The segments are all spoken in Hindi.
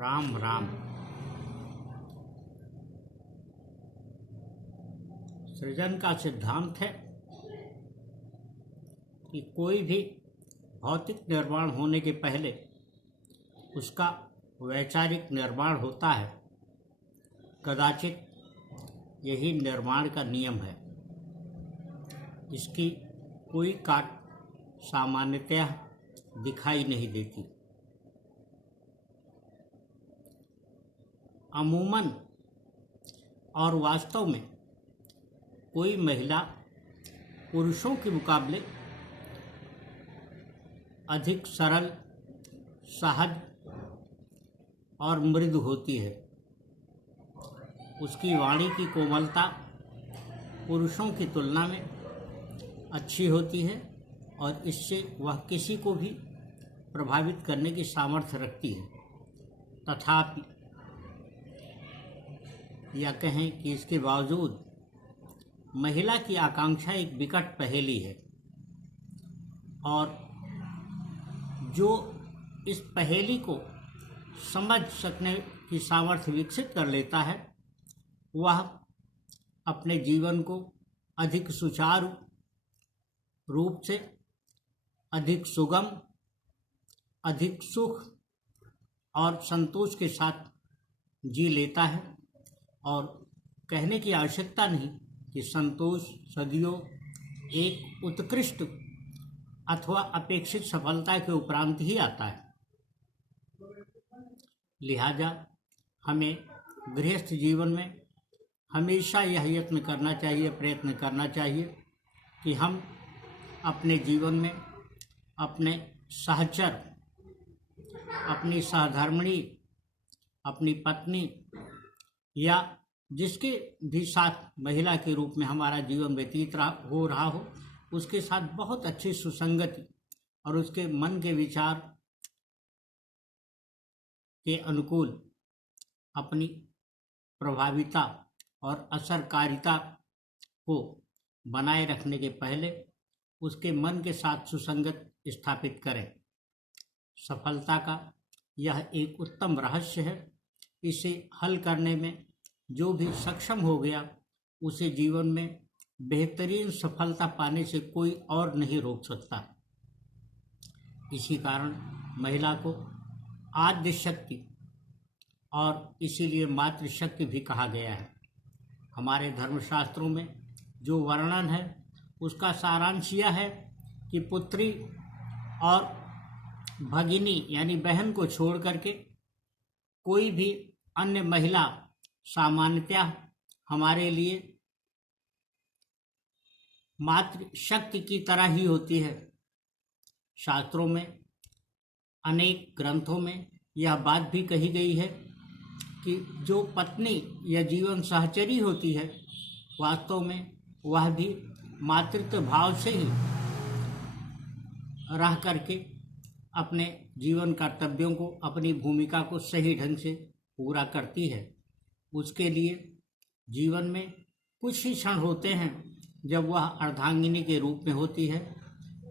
राम राम। सृजन का सिद्धांत है कि कोई भी भौतिक निर्माण होने के पहले उसका वैचारिक निर्माण होता है। कदाचित यही निर्माण का नियम है। इसकी कोई काट सामान्यतया दिखाई नहीं देती। अमूमन और वास्तव में कोई महिला पुरुषों के मुकाबले अधिक सरल, सहज और मृदु होती है। उसकी वाणी की कोमलता पुरुषों की तुलना में अच्छी होती है और इससे वह किसी को भी प्रभावित करने की सामर्थ्य रखती है। तथापि या कहें कि इसके बावजूद महिला की आकांक्षा एक विकट पहेली है और जो इस पहेली को समझ सकने की सामर्थ्य विकसित कर लेता है वह अपने जीवन को अधिक सुचारू रूप से, अधिक सुगम, अधिक सुख और संतोष के साथ जी लेता है। और कहने की आवश्यकता नहीं कि संतोष सदियों एक उत्कृष्ट अथवा अपेक्षित सफलता के उपरांत ही आता है। लिहाजा हमें गृहस्थ जीवन में हमेशा यह यत्न करना चाहिए, प्रयत्न करना चाहिए कि हम अपने जीवन में अपने सहचर, अपनी सहधर्मिणी, अपनी पत्नी या जिसके भी साथ महिला के रूप में हमारा जीवन व्यतीत हो रहा हो, उसके साथ बहुत अच्छी सुसंगति और उसके मन के विचार के अनुकूल अपनी प्रभाविता और असरकारिता को बनाए रखने के पहले उसके मन के साथ सुसंगत स्थापित करें। सफलता का यह एक उत्तम रहस्य है। इसे हल करने में जो भी सक्षम हो गया उसे जीवन में बेहतरीन सफलता पाने से कोई और नहीं रोक सकता। इसी कारण महिला को आद्य शक्ति और इसीलिए मातृशक्ति भी कहा गया है। हमारे धर्मशास्त्रों में जो वर्णन है उसका सारांश यह है कि पुत्री और भगिनी यानी बहन को छोड़ करके कोई भी अन्य महिला सामान्यतः हमारे लिए मातृशक्ति की तरह ही होती है। शास्त्रों में, अनेक ग्रंथों में यह बात भी कही गई है कि जो पत्नी या जीवन सहचरी होती है वास्तव में वह भी मातृत्व भाव से ही रह करके अपने जीवन कर्तव्यों को, अपनी भूमिका को सही ढंग से पूरा करती है। उसके लिए जीवन में कुछ ही क्षण होते हैं जब वह अर्धांगिनी के रूप में होती है,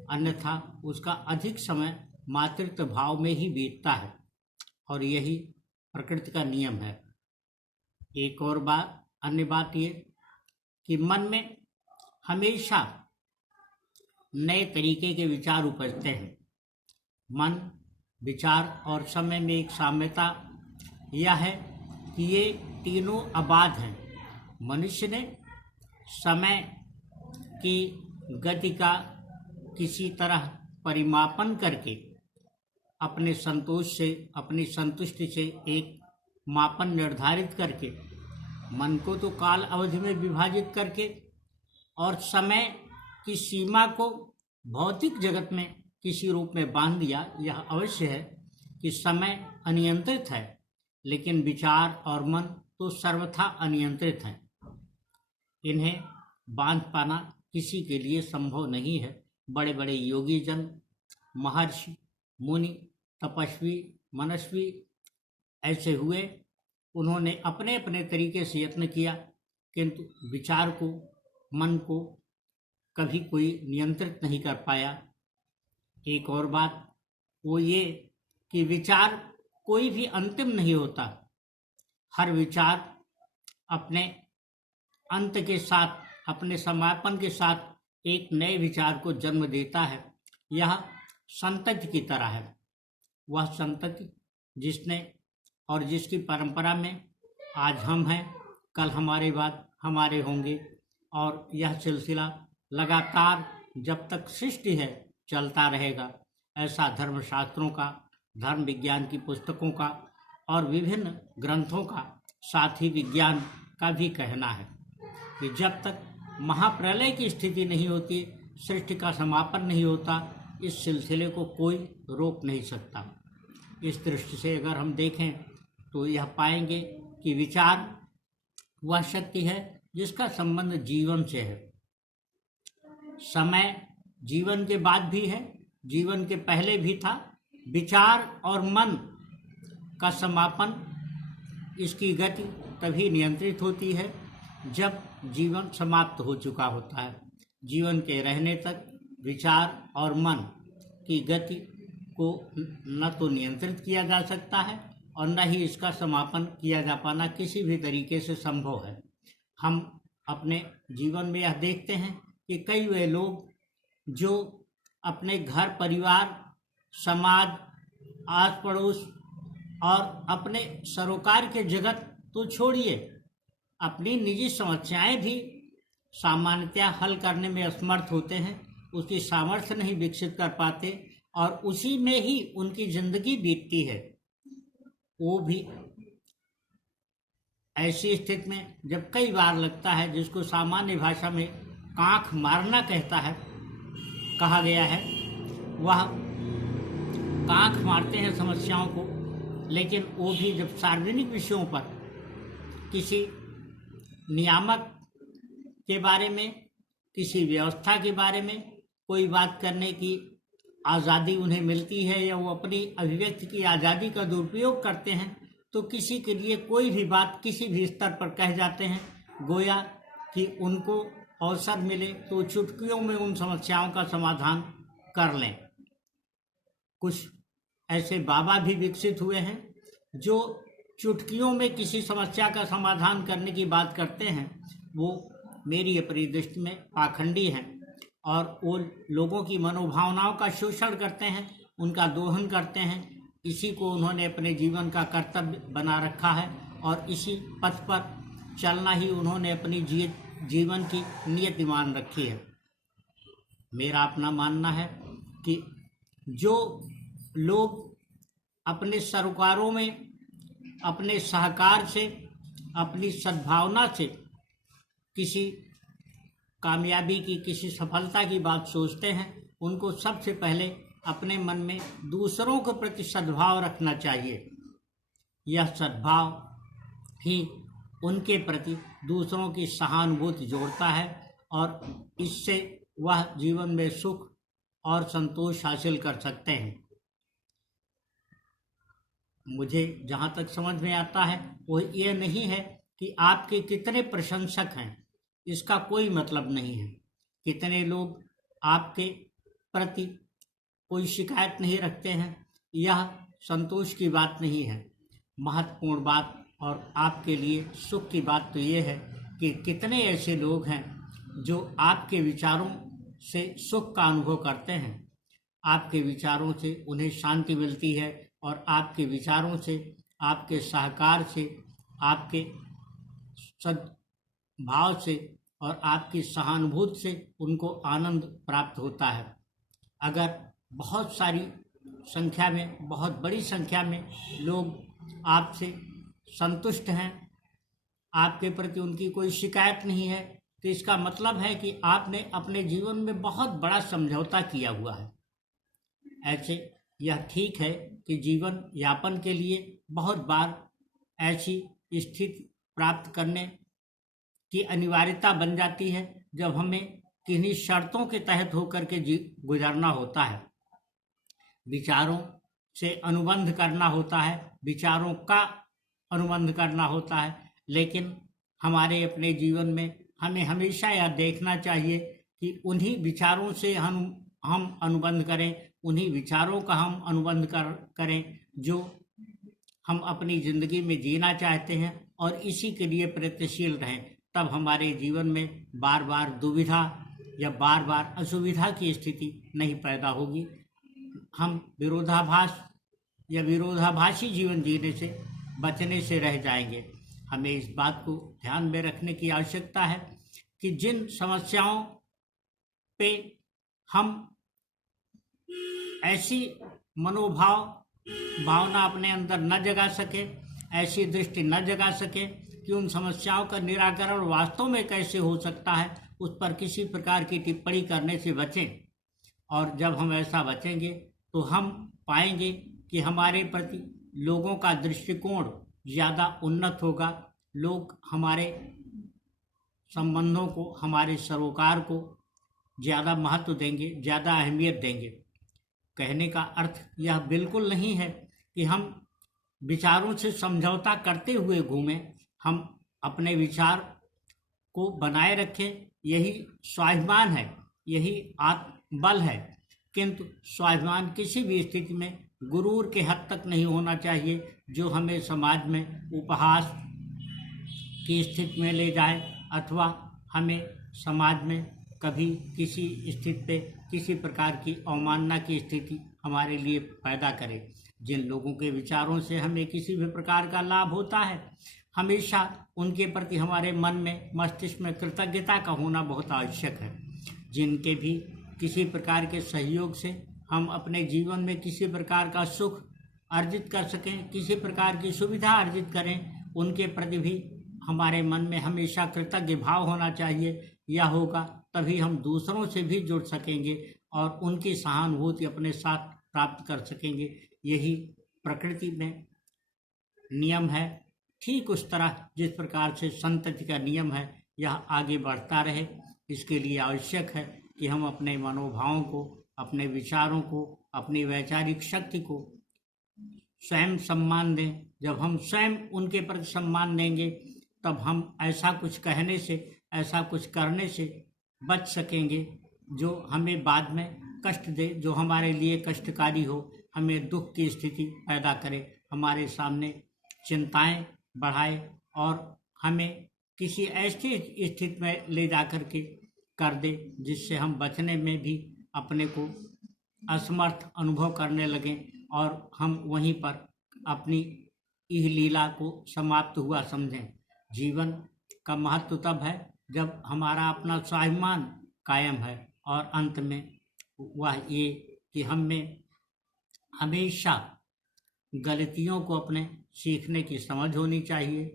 अन्यथा उसका अधिक समय मातृत्व भाव में ही बीतता है और यही प्रकृति का नियम है। एक और बात, अन्य बात ये कि मन में हमेशा नए तरीके के विचार उपजते हैं। मन, विचार और समय में एक साम्यता यह है कि ये तीनों अबाध हैं। मनुष्य ने समय की गति का किसी तरह परिमापन करके अपने संतोष से, अपनी संतुष्टि से एक मापन निर्धारित करके मन को तो काल अवधि में विभाजित करके और समय की सीमा को भौतिक जगत में किसी रूप में बांध दिया। यह अवश्य है कि समय अनियंत्रित है, लेकिन विचार और मन तो सर्वथा अनियंत्रित हैं। इन्हें बांध पाना किसी के लिए संभव नहीं है। बड़े बड़े योगी जन, महर्षि, मुनि, तपस्वी, मनस्वी ऐसे हुए, उन्होंने अपने अपने तरीके से यत्न किया, किंतु विचार को, मन को कभी कोई नियंत्रित नहीं कर पाया। एक और बात वो ये कि विचार कोई भी अंतिम नहीं होता। हर विचार अपने अंत के साथ, अपने समापन के साथ एक नए विचार को जन्म देता है। यह संतति की तरह है। वह संतति जिसने और जिसकी परंपरा में आज हम हैं, कल हमारे बाद हमारे होंगे, और यह सिलसिला लगातार जब तक सृष्टि है चलता रहेगा। ऐसा धर्मशास्त्रों का, धर्म विज्ञान की पुस्तकों का और विभिन्न ग्रंथों का, साथ ही विज्ञान का भी कहना है कि जब तक महाप्रलय की स्थिति नहीं होती, सृष्टि का समापन नहीं होता, इस सिलसिले को कोई रोक नहीं सकता। इस दृष्टि से अगर हम देखें तो यह पाएंगे कि विचार वह शक्ति है जिसका संबंध जीवन से है। समय जीवन के बाद भी है, जीवन के पहले भी था। विचार और मन का समापन, इसकी गति तभी नियंत्रित होती है जब जीवन समाप्त हो चुका होता है। जीवन के रहने तक विचार और मन की गति को न तो नियंत्रित किया जा सकता है और न ही इसका समापन किया जा पाना किसी भी तरीके से संभव है। हम अपने जीवन में यह देखते हैं कि कई वे लोग जो अपने घर परिवार, समाज, आस पड़ोस और अपने सरोकार के जगत तो छोड़िए, अपनी निजी समस्याएं भी सामान्यतया हल करने में असमर्थ होते हैं, उसकी सामर्थ्य नहीं विकसित कर पाते और उसी में ही उनकी जिंदगी बीतती है। वो भी ऐसी स्थिति में जब कई बार लगता है, जिसको सामान्य भाषा में कांख मारना कहा गया है, वह कांख मारते हैं समस्याओं को, लेकिन वो भी जब सार्वजनिक विषयों पर किसी नियामक के बारे में, किसी व्यवस्था के बारे में कोई बात करने की आज़ादी उन्हें मिलती है या वो अपनी अभिव्यक्ति की आज़ादी का दुरुपयोग करते हैं, तो किसी के लिए कोई भी बात किसी भी स्तर पर कह जाते हैं, गोया कि उनको अवसर मिले तो चुटकियों में उन समस्याओं का समाधान कर लें। कुछ ऐसे बाबा भी विकसित हुए हैं जो चुटकियों में किसी समस्या का समाधान करने की बात करते हैं। वो मेरी अपनी दृष्टि में पाखंडी हैं और वो लोगों की मनोभावनाओं का शोषण करते हैं, उनका दोहन करते हैं। इसी को उन्होंने अपने जीवन का कर्तव्य बना रखा है और इसी पथ पर चलना ही उन्होंने अपनी जीवन की नियति मान रखी है। मेरा अपना मानना है कि जो लोग अपने सरोकारों में अपने सहकार से, अपनी सद्भावना से किसी कामयाबी की, किसी सफलता की बात सोचते हैं, उनको सबसे पहले अपने मन में दूसरों के प्रति सद्भाव रखना चाहिए। यह सद्भाव ही उनके प्रति दूसरों की सहानुभूति जोड़ता है और इससे वह जीवन में सुख और संतोष हासिल कर सकते हैं। मुझे जहाँ तक समझ में आता है वो ये नहीं है कि आपके कितने प्रशंसक हैं, इसका कोई मतलब नहीं है। कितने लोग आपके प्रति कोई शिकायत नहीं रखते हैं, यह संतोष की बात नहीं है। महत्वपूर्ण बात और आपके लिए सुख की बात तो ये है कि कितने ऐसे लोग हैं जो आपके विचारों से सुख का अनुभव करते हैं। आपके विचारों से उन्हें शांति मिलती है और आपके विचारों से, आपके सहकार से, आपके सद्भाव से और आपकी सहानुभूति से उनको आनंद प्राप्त होता है। अगर बहुत सारी संख्या में, बहुत बड़ी संख्या में लोग आपसे संतुष्ट हैं, आपके प्रति उनकी कोई शिकायत नहीं है, तो इसका मतलब है कि आपने अपने जीवन में बहुत बड़ा समझौता किया हुआ है। ऐसे यह ठीक है कि जीवन यापन के लिए बहुत बार ऐसी स्थिति प्राप्त करने की अनिवार्यता बन जाती है जब हमें किन्हीं शर्तों के तहत होकर के गुजरना होता है। विचारों से अनुबंध करना होता है, विचारों का अनुबंध करना होता है, लेकिन हमारे अपने जीवन में हमें हमेशा यह देखना चाहिए कि उन्हीं विचारों से हम अनुबंध करें, उन्हीं विचारों का हम अनुबंध करें जो हम अपनी जिंदगी में जीना चाहते हैं और इसी के लिए प्रयत्नशील रहें, तब हमारे जीवन में बार बार दुविधा या बार बार असुविधा की स्थिति नहीं पैदा होगी। हम विरोधाभास या विरोधाभासी जीवन जीने से बचने से रह जाएंगे। हमें इस बात को ध्यान में रखने की आवश्यकता है कि जिन समस्याओं पे हम ऐसी भावना अपने अंदर न जगा सके, ऐसी दृष्टि न जगा सके कि उन समस्याओं का निराकरण वास्तव में कैसे हो सकता है, उस पर किसी प्रकार की टिप्पणी करने से बचें। और जब हम ऐसा बचेंगे तो हम पाएंगे कि हमारे प्रति लोगों का दृष्टिकोण ज़्यादा उन्नत होगा। लोग हमारे संबंधों को, हमारे सरोकार को ज़्यादा महत्व देंगे, ज़्यादा अहमियत देंगे। कहने का अर्थ यह बिल्कुल नहीं है कि हम विचारों से समझौता करते हुए घूमें। हम अपने विचार को बनाए रखें, यही स्वाभिमान है, यही आत्मबल है। किंतु स्वाभिमान किसी भी स्थिति में गुरूर के हद तक नहीं होना चाहिए, जो हमें समाज में उपहास की स्थिति में ले जाए अथवा हमें समाज में कभी किसी स्थिति पे किसी प्रकार की अवमानना की स्थिति हमारे लिए पैदा करे। जिन लोगों के विचारों से हमें किसी भी प्रकार का लाभ होता है, हमेशा उनके प्रति हमारे मन में, मस्तिष्क में कृतज्ञता का होना बहुत आवश्यक है। जिनके भी किसी प्रकार के सहयोग से हम अपने जीवन में किसी प्रकार का सुख अर्जित कर सकें, किसी प्रकार की सुविधा अर्जित करें, उनके प्रति भी हमारे मन में हमेशा कृतज्ञ भाव होना चाहिए। यह होगा तभी हम दूसरों से भी जुड़ सकेंगे और उनकी सहानुभूति अपने साथ प्राप्त कर सकेंगे। यही प्रकृति में नियम है। ठीक उस तरह जिस प्रकार से संतति का नियम है, यह आगे बढ़ता रहे। इसके लिए आवश्यक है कि हम अपने मनोभावों को, अपने विचारों को, अपनी वैचारिक शक्ति को स्वयं सम्मान दें। जब हम स्वयं उनके प्रति सम्मान देंगे, तब हम ऐसा कुछ कहने से, ऐसा कुछ करने से बच सकेंगे जो हमें बाद में कष्ट दे, जो हमारे लिए कष्टकारी हो, हमें दुख की स्थिति पैदा करे, हमारे सामने चिंताएं बढ़ाए और हमें किसी ऐसी स्थिति में ले जाकर के कर दे जिससे हम बचने में भी अपने को असमर्थ अनुभव करने लगें और हम वहीं पर अपनी इह लीला को समाप्त हुआ समझें। जीवन का महत्व तब है जब हमारा अपना स्वाभिमान कायम है और अंत में वह ये कि हमें हमेशा गलतियों को अपने सीखने की समझ होनी चाहिए,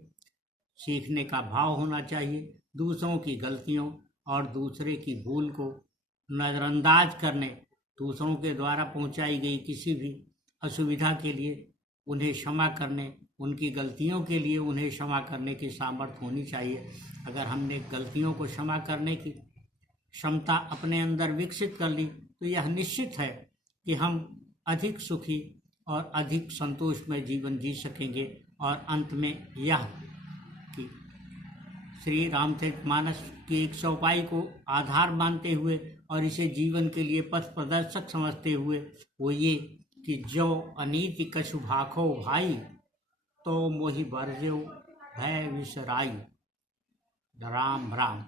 सीखने का भाव होना चाहिए। दूसरों की गलतियों और दूसरे की भूल को नज़रअंदाज करने, दूसरों के द्वारा पहुंचाई गई किसी भी असुविधा के लिए उन्हें क्षमा करने, उनकी गलतियों के लिए उन्हें क्षमा करने की सामर्थ्य होनी चाहिए। अगर हमने गलतियों को क्षमा करने की क्षमता अपने अंदर विकसित कर ली तो यह निश्चित है कि हम अधिक सुखी और अधिक संतोष में जीवन जी सकेंगे। और अंत में यह कि श्री रामचरितमानस की एक चौपाई को आधार मानते हुए और इसे जीवन के लिए पथ प्रदर्शक समझते हुए वो ये कि जो अनीति कछु भाखो भाई, तो मोहि बरजो भय विसराई। राम राम।